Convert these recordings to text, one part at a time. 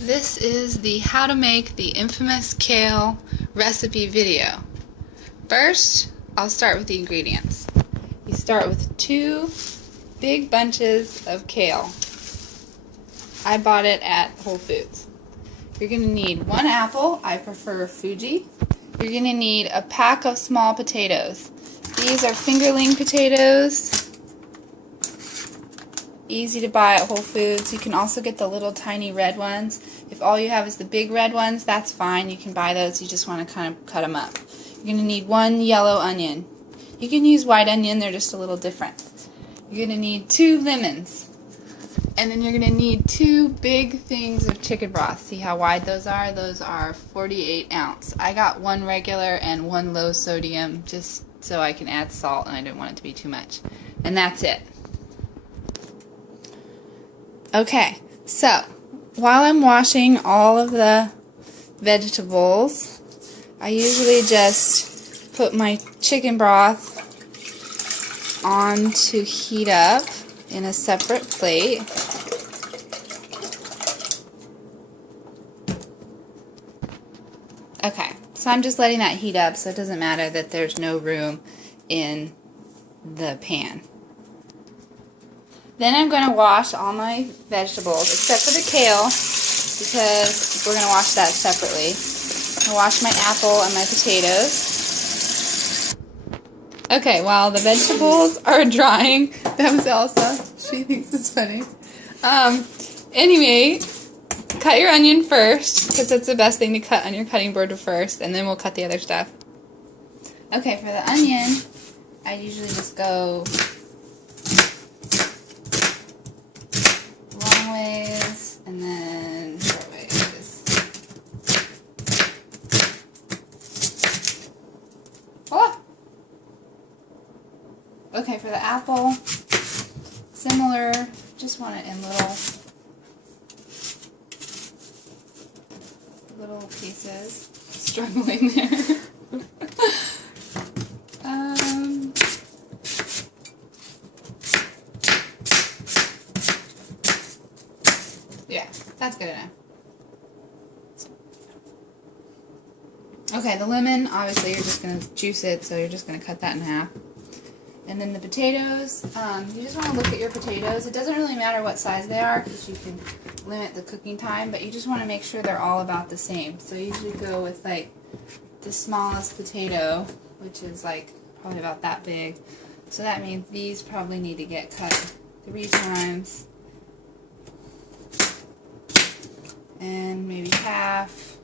This is the how to make the infamous kale recipe video. First, I'll start with the ingredients. You start with 2 big bunches of kale. I bought it at Whole Foods. You're going to need 1 apple. I prefer Fuji. You're going to need a pack of small potatoes. These are fingerling potatoes. Easy to buy at Whole Foods. You can also get the little tiny red ones. If all you have is the big red ones, that's fine. You can buy those. You just want to kind of cut them up. You're going to need 1 yellow onion. You can use white onion. They're just a little different. You're going to need 2 lemons. And then you're going to need 2 big things of chicken broth. See how wide those are? Those are 48 ounce. I got 1 regular and 1 low sodium just so I can add salt, and I didn't want it to be too much. And that's it. Okay, so while I'm washing all of the vegetables, I usually just put my chicken broth on to heat up in a separate plate. Okay, so I'm just letting that heat up so it doesn't matter that there's no room in the pan. Then I'm going to wash all my vegetables, except for the kale, because we're going to wash that separately. I'm going to wash my apple and my potatoes. Okay, while the vegetables are drying, that was Elsa. She thinks it's funny. Anyway, cut your onion first, because that's the best thing to cut on your cutting board first, and then we'll cut the other stuff. Okay, for the onion, I usually just go ways and then short ways. Oh! Okay, for the apple, similar, just want it in little pieces. Struggling there. Yeah, that's good enough. Okay, the lemon, obviously you're just going to juice it, so you're just going to cut that in half. And then the potatoes, you just want to look at your potatoes. It doesn't really matter what size they are because you can limit the cooking time, but you just want to make sure they're all about the same. So I usually go with like the smallest potato, which is like probably about that big. So that means these probably need to get cut 3 times. And maybe half,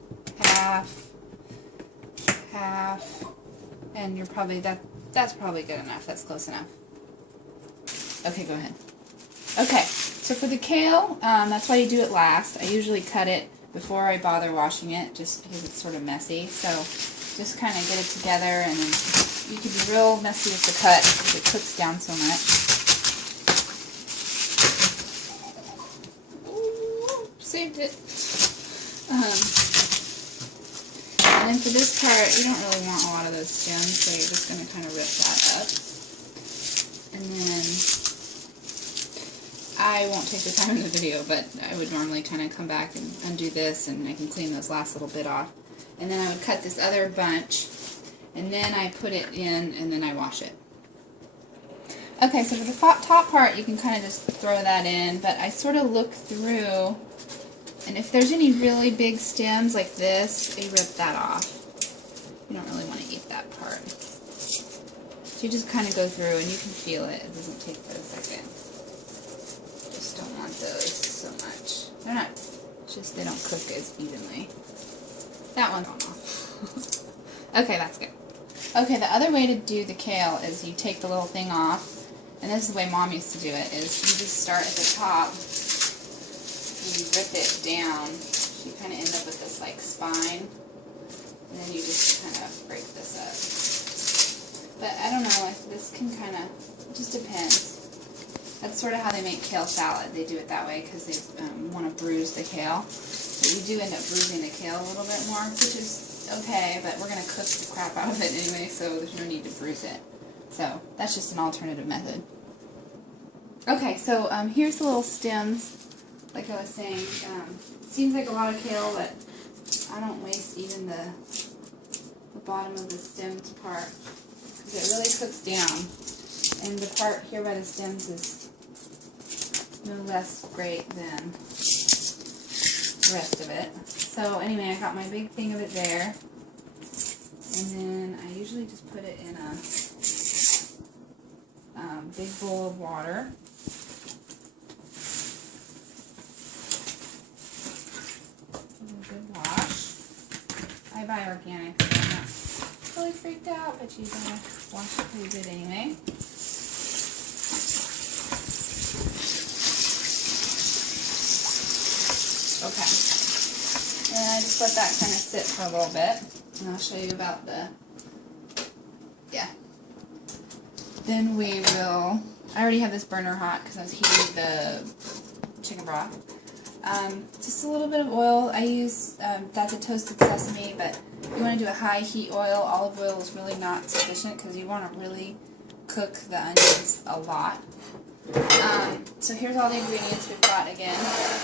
and you're probably, that's probably good enough. That's close enough. Okay, go ahead. Okay, so for the kale, that's why you do it last. I usually cut it before I bother washing it, just because it's sort of messy. So just kind of get it together, and then you can be real messy with the cut because it cooks down so much. Ooh, saved it. And then for this part, you don't really want a lot of those stems, so you're just going to kind of rip that up. And then, I won't take the time in the video, but I would normally kind of come back and undo this, and I can clean those last little bit off. And then I would cut this other bunch, and then I put it in, and then I wash it. Okay, so for the top part, you can kind of just throw that in, but I sort of look through. And if there's any really big stems like this, you rip that off. You don't really want to eat that part. So you just kind of go through and you can feel it. It doesn't take but a second. Just don't want those so much. They're not, just they don't cook as evenly. That one's off. Okay, that's good. Okay, the other way to do the kale is you take the little thing off. And this is the way Mom used to do it, is you just start at the top. You rip it down, you kind of end up with this like spine, and then you just kind of break this up. But I don't know, like this can kind of, it just depends. That's sort of how they make kale salad. They do it that way because they want to bruise the kale. But you do end up bruising the kale a little bit more, which is okay, but we're going to cook the crap out of it anyway, so there's no need to bruise it. So that's just an alternative method. Okay, so here's the little stems like I was saying, seems like a lot of kale, but I don't waste even the bottom of the stems part, because it really cooks down. And the part here by the stems is no less great than the rest of it. So anyway, I got my big thing of it there. And then I usually just put it in a big bowl of water. A good wash. I buy organic, so I'm not really freaked out, but you gotta wash it pretty good anyway. Okay. And I just let that kind of sit for a little bit. And I'll show you about the, yeah. Then we will, I already have this burner hot because I was heating the chicken broth. Just a little bit of oil. I use, that's a toasted sesame, but you want to do a high heat oil. Olive oil is really not sufficient because you want to really cook the onions a lot. So here's all the ingredients we've got again.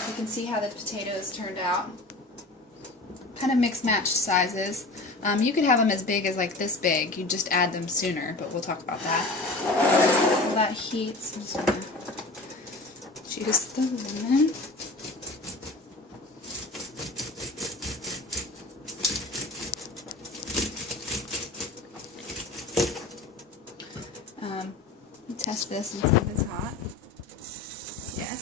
You can see how the potatoes turned out. Kind of mixed matched sizes. You could have them as big as like this big. You just add them sooner, but we'll talk about that. While that heats, I'm just going to juice the lemon. Test this and see if it's hot. Yes.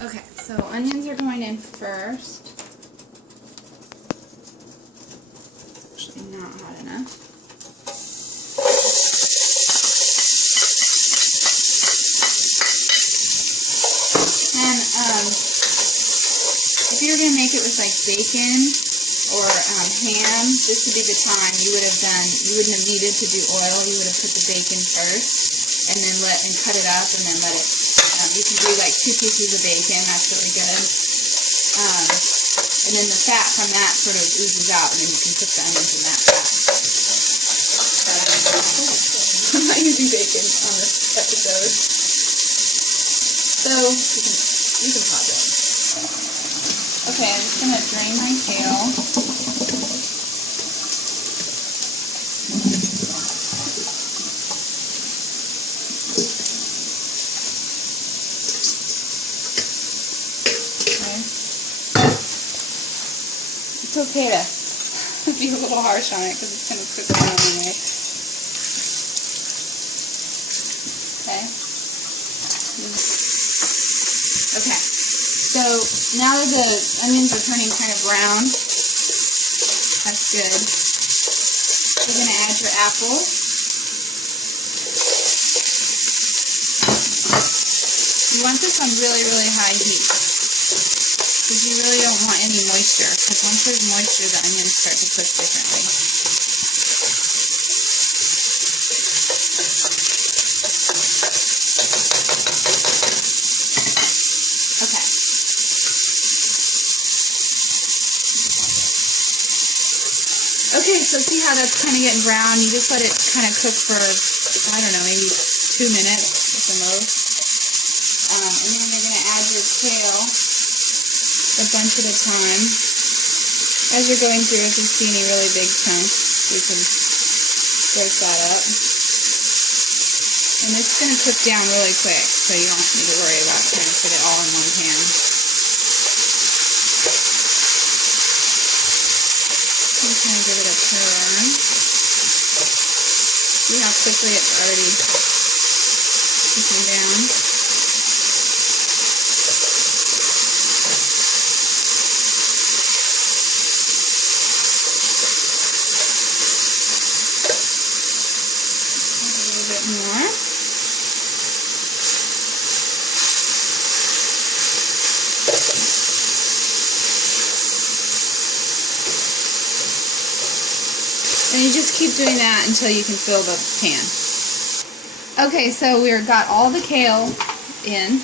Okay, so onions are going in first. It's actually not hot enough. And if you're going to make it with like bacon or ham, this would be the time you wouldn't have needed to do oil. You would have put the bacon first and then cut it up and then let it, you can do like 2 pieces of bacon, that's really good. And then the fat from that sort of oozes out and then you can cook the onions in that fat. I'm not using bacon on this episode. So, you can pause it. Okay, I'm just going to drain my kale. Okay. It's okay to be a little harsh on it because it's going to cook down anyway. Okay. Okay. So now that the onions are turning kind of brown, that's good. You're going to add your apple. You want this on really, really high heat because you really don't want any moisture, because once there's moisture, the onions start to cook differently. Okay, so see how that's kind of getting brown? You just let it kind of cook for, I don't know, maybe 2 minutes at the most. And then you're going to add your kale a bunch at a time. As you're going through, if you see any really big chunks, you can break that up. And it's going to cook down really quick, so you don't need to worry about trying to put it all in one pan. I'm going to give it a turn. See how quickly it's already cooking down. Add a little bit more. And you just keep doing that until you can fill the pan. Okay, so we've got all the kale in,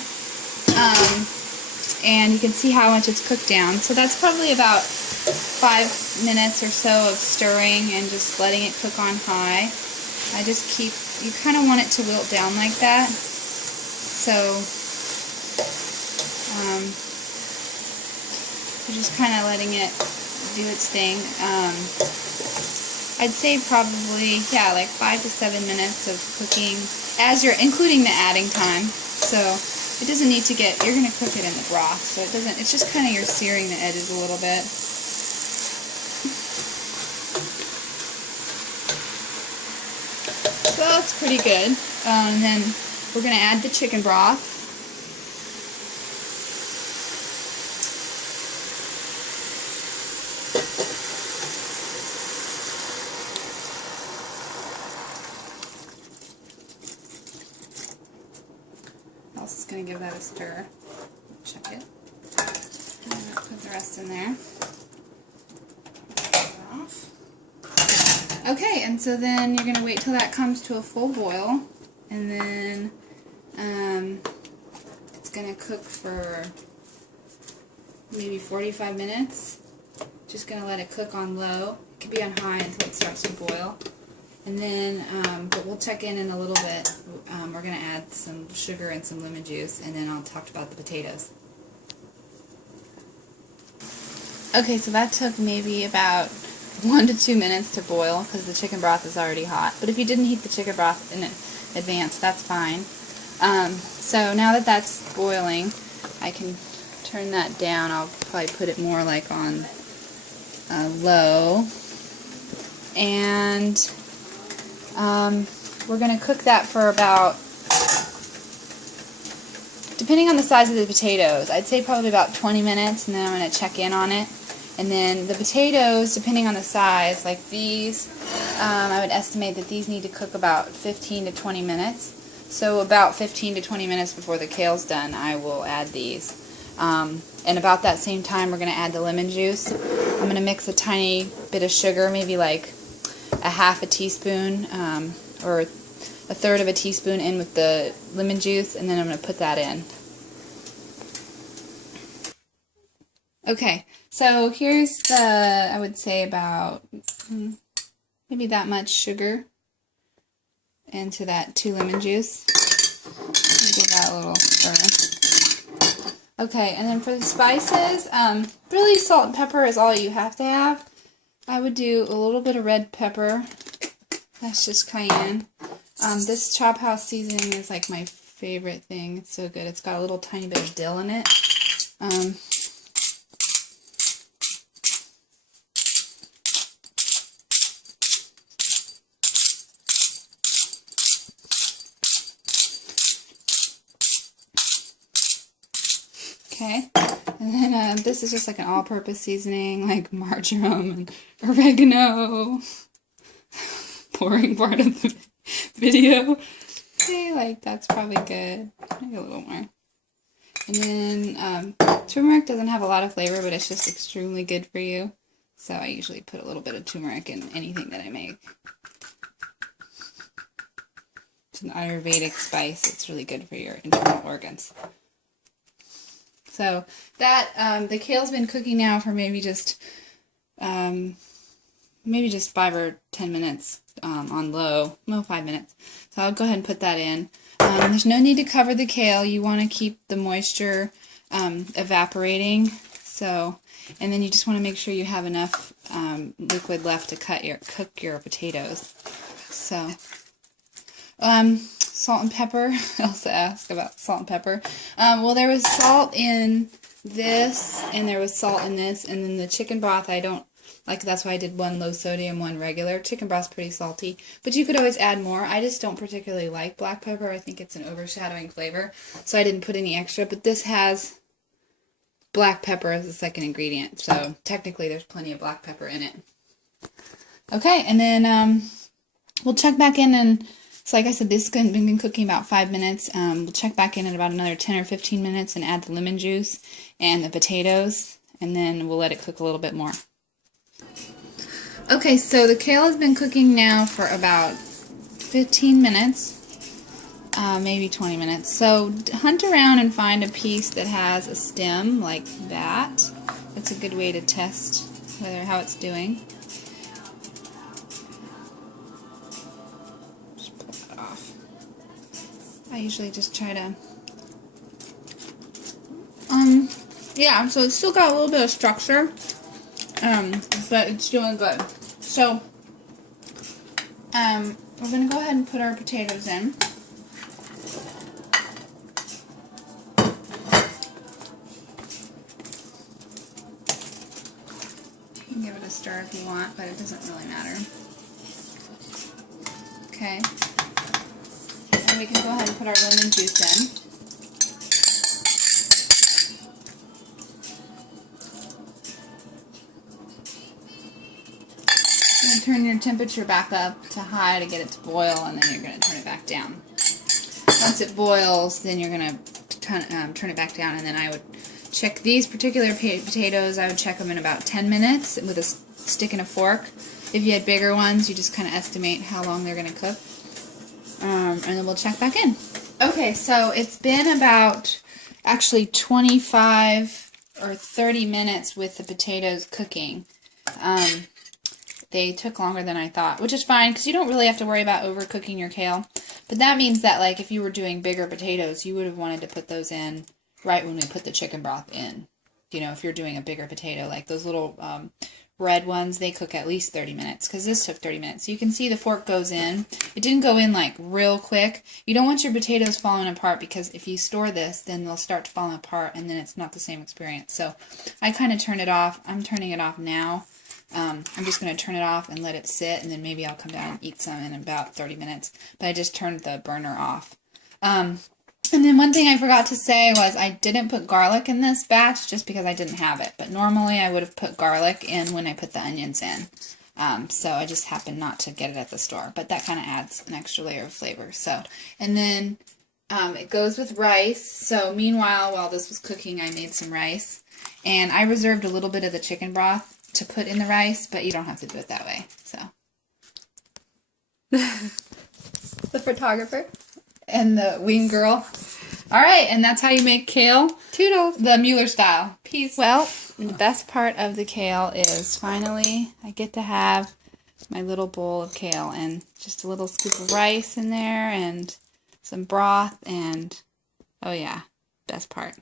and you can see how much it's cooked down. So that's probably about 5 minutes or so of stirring and just letting it cook on high. I just keep, you kind of want it to wilt down like that. so you're just kind of letting it do its thing. I'd say probably, yeah, like 5 to 7 minutes of cooking, as you're including the adding time. So it doesn't need to get, you're going to cook it in the broth, so it doesn't, it's just kind of you're searing the edges a little bit. So that's pretty good. And then we're going to add the chicken broth. Else is going to give that a stir. Check it. And put the rest in there. Okay, and so then you're going to wait till that comes to a full boil, and then it's going to cook for maybe 45 minutes. Just going to let it cook on low. It can be on high until it starts to boil. And then, but we'll check in a little bit. We're going to add some sugar and some lemon juice, and then I'll talk about the potatoes. Okay, so that took maybe about 1 to 2 minutes to boil because the chicken broth is already hot. But if you didn't heat the chicken broth in advance, that's fine. So now that that's boiling, I can turn that down. I'll probably put it more like on low. And we're going to cook that for about, depending on the size of the potatoes, I'd say probably about 20 minutes, and then I'm going to check in on it. And then the potatoes, depending on the size, like these, I would estimate that these need to cook about 15 to 20 minutes. So about 15 to 20 minutes before the kale's done, I will add these. And about that same time, we're going to add the lemon juice. I'm going to mix a tiny bit of sugar, maybe like a half a teaspoon or a third of a teaspoon in with the lemon juice, and then I'm going to put that in. Okay, so here's the, I would say about maybe that much sugar into that 2 lemon juice. Give that a little stir. Okay, and then for the spices, really salt and pepper is all you have to have. I would do a little bit of red pepper. That's just cayenne. This Chop House seasoning is like my favorite thing. It's so good. It's got a little tiny bit of dill in it. Okay, and then this is just like an all-purpose seasoning, like marjoram and oregano. Boring part of the video. Okay, like that's probably good. Maybe a little more. And then turmeric doesn't have a lot of flavor, but it's just extremely good for you. So I usually put a little bit of turmeric in anything that I make. It's an Ayurvedic spice. It's really good for your internal organs. So that the kale's been cooking now for maybe just 5 or 10 minutes on low. Well, 5 minutes. So I'll go ahead and put that in. There's no need to cover the kale. You want to keep the moisture evaporating. So, and then you just want to make sure you have enough liquid left to cook your potatoes. So. Salt and pepper. I also asked about salt and pepper. Well, there was salt in this, and there was salt in this, and then the chicken broth I don't like. That's why I did 1 low sodium, 1 regular. Chicken broth's pretty salty, but you could always add more. I just don't particularly like black pepper. I think it's an overshadowing flavor, so I didn't put any extra. But this has black pepper as the second ingredient, so technically there's plenty of black pepper in it. Okay, and then we'll check back in and. So like I said, this has been cooking about 5 minutes. We'll check back in about another 10 or 15 minutes and add the lemon juice and the potatoes, and then we'll let it cook a little bit more. Okay, so the kale has been cooking now for about 15 minutes, maybe 20 minutes. So hunt around and find a piece that has a stem like that. That's a good way to test how it's doing. I usually just try to Yeah, so it's still got a little bit of structure, but it's doing good. So, we're going to go ahead and put our potatoes in. You can give it a stir if you want, but it doesn't really matter. Okay. And we can go ahead and put our lemon juice in. And turn your temperature back up to high to get it to boil, and then you're going to turn it back down. Once it boils, then you're going to turn it back down, and then I would check these particular potatoes. I would check them in about 10 minutes with a stick and a fork. If you had bigger ones, you just kind of estimate how long they're going to cook. And then we'll check back in. Okay, so it's been about actually 25 or 30 minutes with the potatoes cooking. They took longer than I thought, which is fine because you don't really have to worry about overcooking your kale. But that means that, like, if you were doing bigger potatoes, you would have wanted to put those in right when we put the chicken broth in. You know, if you're doing a bigger potato, like those little red ones, they cook at least 30 minutes because this took 30 minutes. So you can see the fork goes in. It didn't go in like real quick. You don't want your potatoes falling apart because if you store this, then they'll start to fall apart and then it's not the same experience. So I kind of turned it off. I'm turning it off now. I'm just going to turn it off and let it sit, and then maybe I'll come down and eat some in about 30 minutes. But I just turned the burner off. And then one thing I forgot to say was I didn't put garlic in this batch just because I didn't have it. But normally I would have put garlic in when I put the onions in. So I just happened not to get it at the store. But that kind of adds an extra layer of flavor. So, and then it goes with rice. So meanwhile, while this was cooking, I made some rice. And I reserved a little bit of the chicken broth to put in the rice, but you don't have to do it that way. So The photographer. And the wing girl. Alright, and that's how you make kale. Toodles. The Mueller style. Peace. Well, the best part of the kale is finally I get to have my little bowl of kale and just a little scoop of rice in there and some broth and, oh yeah, best part.